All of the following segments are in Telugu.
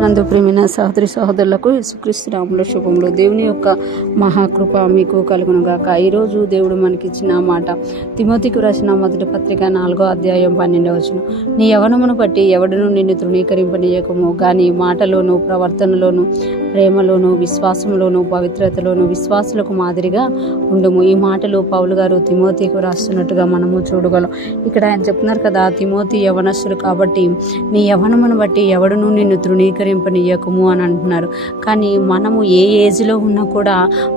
నందు ప్రేమైన సహోదరి సహోదరులకు యేసుక్రీస్తు నామములో శుభములు. దేవుని యొక్క మహాకృప మీకు కలుగును గాక. ఈరోజు దేవుడు మనకిచ్చిన మాట తిమోతికి రాసిన మొదటి పత్రిక 4వ అధ్యాయం 12వ వచనం. నీ యవ్వనమును బట్టి ఎవడును నిన్ను తృణీకరింపనీయకము, గాని మాటలోను ప్రవర్తనలోను ప్రేమలోను విశ్వాసంలోను పవిత్రతలోను విశ్వాసులకు మాదిరిగా ఉండుము. ఈ మాటలు పౌలు గారు తిమోతికి రాస్తున్నట్టుగా మనము చూడగలం. ఇక్కడ ఆయన చెప్తున్నారు కదా, తిమోతి యవనస్తుడు కాబట్టి నీ యవ్వనమును బట్టి ఎవడును నిన్ను తృణీకరింపనీయకము అని అంటున్నారు. కానీ మనము ఏ ఏజ్లో ఉన్నా కూడా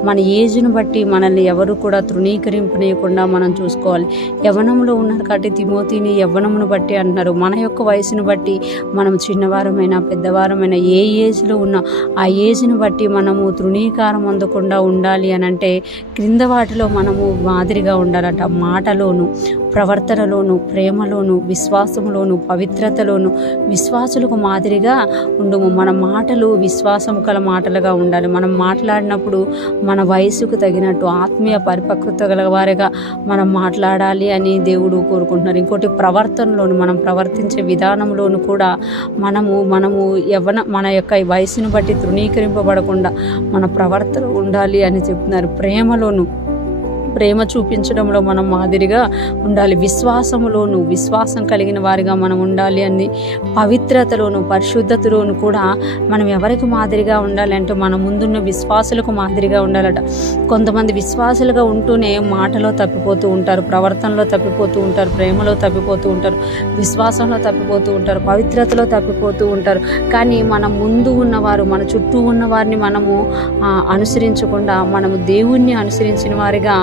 మన ఏజ్ను బట్టి మనల్ని ఎవరు కూడా తృణీకరింపనీయకుండా మనం చూసుకోవాలి. యవ్వనంలో ఉన్నారు కాబట్టి తిమోతిని యవ్వనమును బట్టి అంటున్నారు. మన యొక్క వయసును బట్టి మనం చిన్నవారమైనా పెద్దవారమైనా ఏ ఏజ్లో ఉన్నా ఆ ఏజ్ను బట్టి మనము తృణీకారం అందకుండా ఉండాలి అని అంటే క్రింద వాటిలో మనము మాదిరిగా ఉండాలట. మాటలోను ప్రవర్తనలోను ప్రేమలోను విశ్వాసములోను పవిత్రతలోను విశ్వాసులకు మాదిరిగా ఉండుము. మన మాటలు విశ్వాసము కల మాటలుగా ఉండాలి. మనం మాట్లాడినప్పుడు మన వయసుకు తగినట్టు ఆత్మీయ పరిపక్వత గల వారిగా మనం మాట్లాడాలి అని దేవుడు కోరుకుంటున్నారు. ఇంకోటి ప్రవర్తనలోను మనం ప్రవర్తించే విధానంలోను కూడా మన యొక్క వయసును బట్టి తృణీకరింపబడకుండా మన ప్రవర్తన ఉండాలి అని చెప్తున్నారు. ప్రేమ చూపించడంలో మనం మాదిరిగా ఉండాలి. విశ్వాసములోను విశ్వాసం కలిగిన వారిగా మనం ఉండాలి అని, పవిత్రతలోను పరిశుద్ధతలోను కూడా మనం ఎవరికి మాదిరిగా ఉండాలి అంటే మన ముందున్న విశ్వాసులకు మాదిరిగా ఉండాలట. కొంతమంది విశ్వాసులుగా ఉంటూనే మాటలో తప్పిపోతూ ఉంటారు, ప్రవర్తనలో తప్పిపోతూ ఉంటారు, ప్రేమలో తప్పిపోతూ ఉంటారు, విశ్వాసంలో తప్పిపోతూ ఉంటారు, పవిత్రతలో తప్పిపోతూ ఉంటారు. కానీ మన ముందు ఉన్నవారు మన చుట్టూ ఉన్న వారిని మనము అనుసరించకుండా మనము దేవుణ్ణి అనుసరించిన వారిగా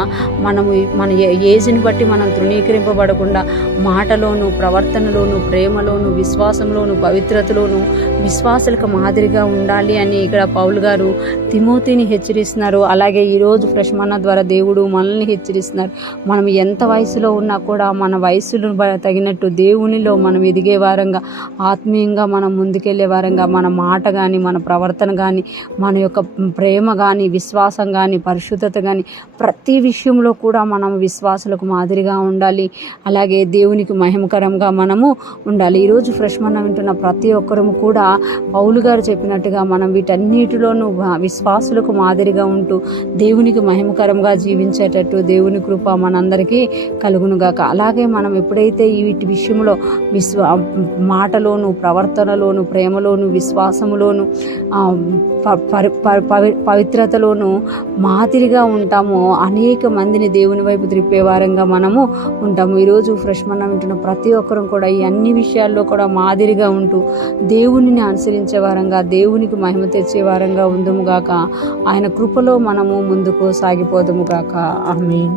మనము మన ఏజ్ని బట్టి మనం తృణీకరింపబడకుండా మాటలోను ప్రవర్తనలోను ప్రేమలోను విశ్వాసంలోను పవిత్రతలోను విశ్వాసులకు మాదిరిగా ఉండాలి అని ఇక్కడ పౌలు గారు తిమోతిని హెచ్చరిస్తున్నారు. అలాగే ఈరోజు ఫ్రెష్ మన్నా ద్వారా దేవుడు మనల్ని హెచ్చరిస్తున్నారు. మనం ఎంత వయసులో ఉన్నా కూడా మన వయసును తగినట్టు దేవునిలో మనం ఎదిగే వారంగా ఆత్మీయంగా మనం ముందుకెళ్లే వారంగా మన మాట కానీ మన ప్రవర్తన కానీ మన యొక్క ప్రేమ కానీ విశ్వాసం కానీ పరిశుద్ధత కానీ ప్రతి విషయంలో కూడా మనం విశ్వాసులకు మాదిరిగా ఉండాలి. అలాగే దేవునికి మహిమకరంగా మనము ఉండాలి. ఈరోజు ఫ్రెష్ మన్నా వింటున్న ప్రతి ఒక్కరము కూడా పౌలు గారు చెప్పినట్టుగా మనం వీటన్నిటిలోనూ విశ్వాసులకు మాదిరిగా ఉంటూ దేవునికి మహిమకరంగా జీవించేటట్టు దేవుని కృప మనందరికీ కలుగునుగాక. అలాగే మనం ఎప్పుడైతే వీటి విషయంలో మాటలోను ప్రవర్తనలోను ప్రేమలోను విశ్వాసములోను పవిత్రతలోను మాదిరిగా ఉంటామో అనేక మందిని దేవుని వైపు త్రిప్పే వారంగా మనము ఉంటాము. ఈరోజు ఫ్రెష్ మన్నా వింటున్న ప్రతి ఒక్కరం కూడా ఈ అన్ని విషయాల్లో కూడా మాదిరిగా ఉంటూ దేవునిని అనుసరించే వారంగా దేవునికి మహిమ తెచ్చే వారంగా ఉందుము గాక. ఆయన కృపలో మనము ముందుకు సాగిపోదుము గాక. ఆమేన్.